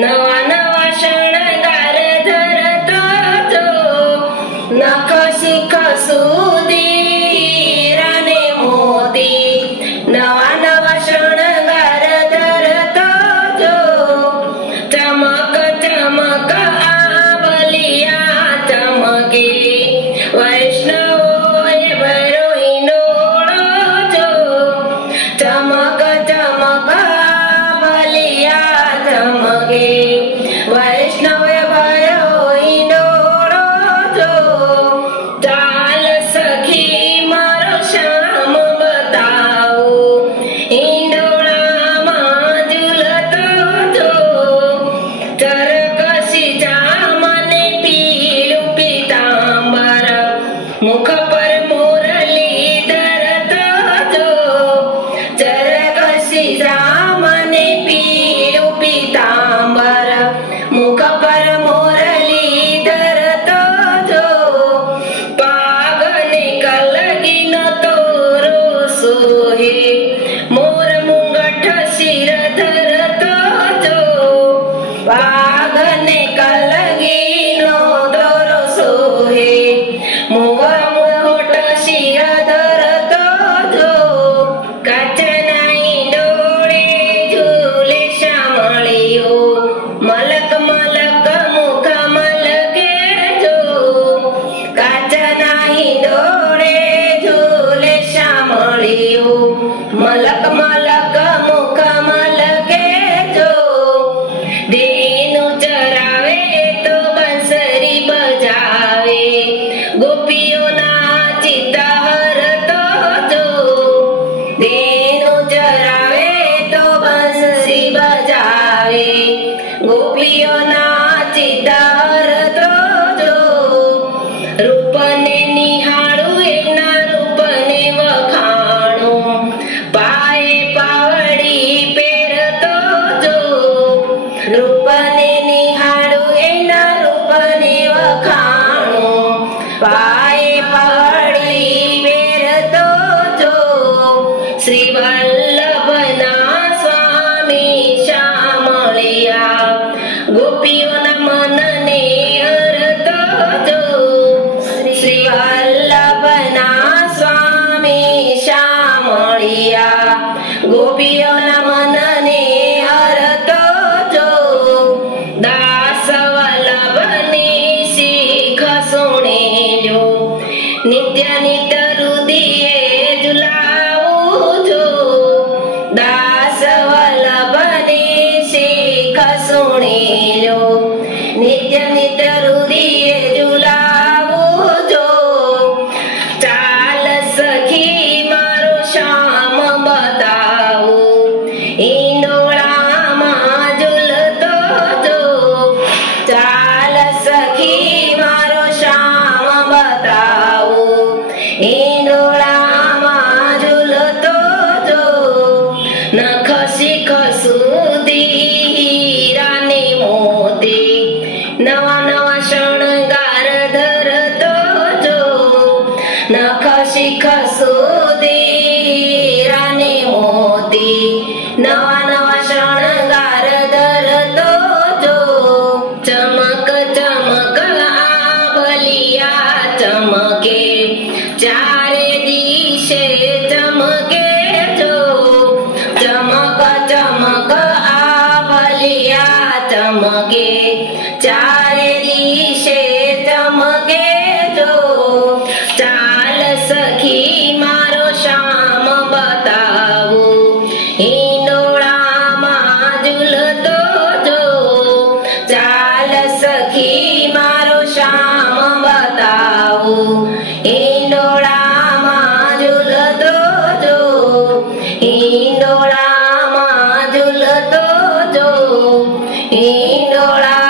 नवा नवा शणगार धरतो जो नख शिख सुधीराने मोती नवा नवा शणगार धरतो जो चमक चमक आबलिया चमके वैष्णवोय भरो हिंडोळो जो चमक चमक आबलिया चमके वैष्णव भरो हिंडोळो जो चाल सखी मारो श्याम बताओ हिंडोळाમાં ઝૂલતો જો ચરકશી મને પીળું પીતાંબર મુખ પર મુરલી ધરતો જો ચરકશી મને પીળું પીતાંબર મુખ પર મુરલી ધરતો જો પાગને કલગીનો તોરો સોહે મોર મુંગઠ શિર ધરતો જો પાગને કલગીનો તોરો સોહે મોર મુંગઠ શિર ધરતો જો કાચના ડોળે ઝૂલે શામળીઓ મલક મલક મુખ મલકે જો કાચના ડોળે ઝૂલે શામળીઓ મલક મલક મુખ મલકે જો દેનું ચરાવે તો બંસરી બજાવે ગોપીઓના ચિત્ત હરતો જો દેનું ચરાવે તો બંસરી બજાવે ગોપીઓના ચિત્ત હરતો જો રૂપને નિહાળું એના રૂપને વખાણું પાયે પાવડી પહેરતો જો રૂપને નિહાળું એના રૂપને વખાણું પાયે પાવડી પહેરતો જો શ્રી વલ્લભના સ્વામી શામળિયા ગોપીઓના મનને હરતો જો શ્રી વલ્લભના સ્વામી શામળિયા ગોપીઓના મનને હરતો જો દાસ વલ્લભની શીખ સુણેજો નિત્ય નિત્ય રુદિયે ઝુલાવું જો દાસ વલ્લભની શીખ સુણેજો નિત્ય નિત્ય રુદિયે ઝુલાવું જો ચાલ સખી મારો શ્યામ બતાવો હિંડોળામાં ઝૂલતો જો ચાલ સખી મારો શ્યામ બતાવો હિંડોળામાં ઝૂલતો જો નખ શિખ સુધીરાને મોતી નવા નવા શણગાર ધરતો જો નખ શિખ સુધીરાને મોતી નવા નવા શણગાર ધરતો જો ચમક ચમક આબલિયા ચમકે ચારે દિશે ચમકે જો ચમક ચમક આબલિયા ચમકે ચારે દિશે ચમકે જો ચાલ સખી મારો શ્યામ બતાવો હિંડોળામાં ઝૂલતો જો ચાલ સખી મારો શ્યામ બતાવો હિંડોળામાં ઝૂલતો જો હિંડોળામાં ઝૂલતો જો હિંડોળા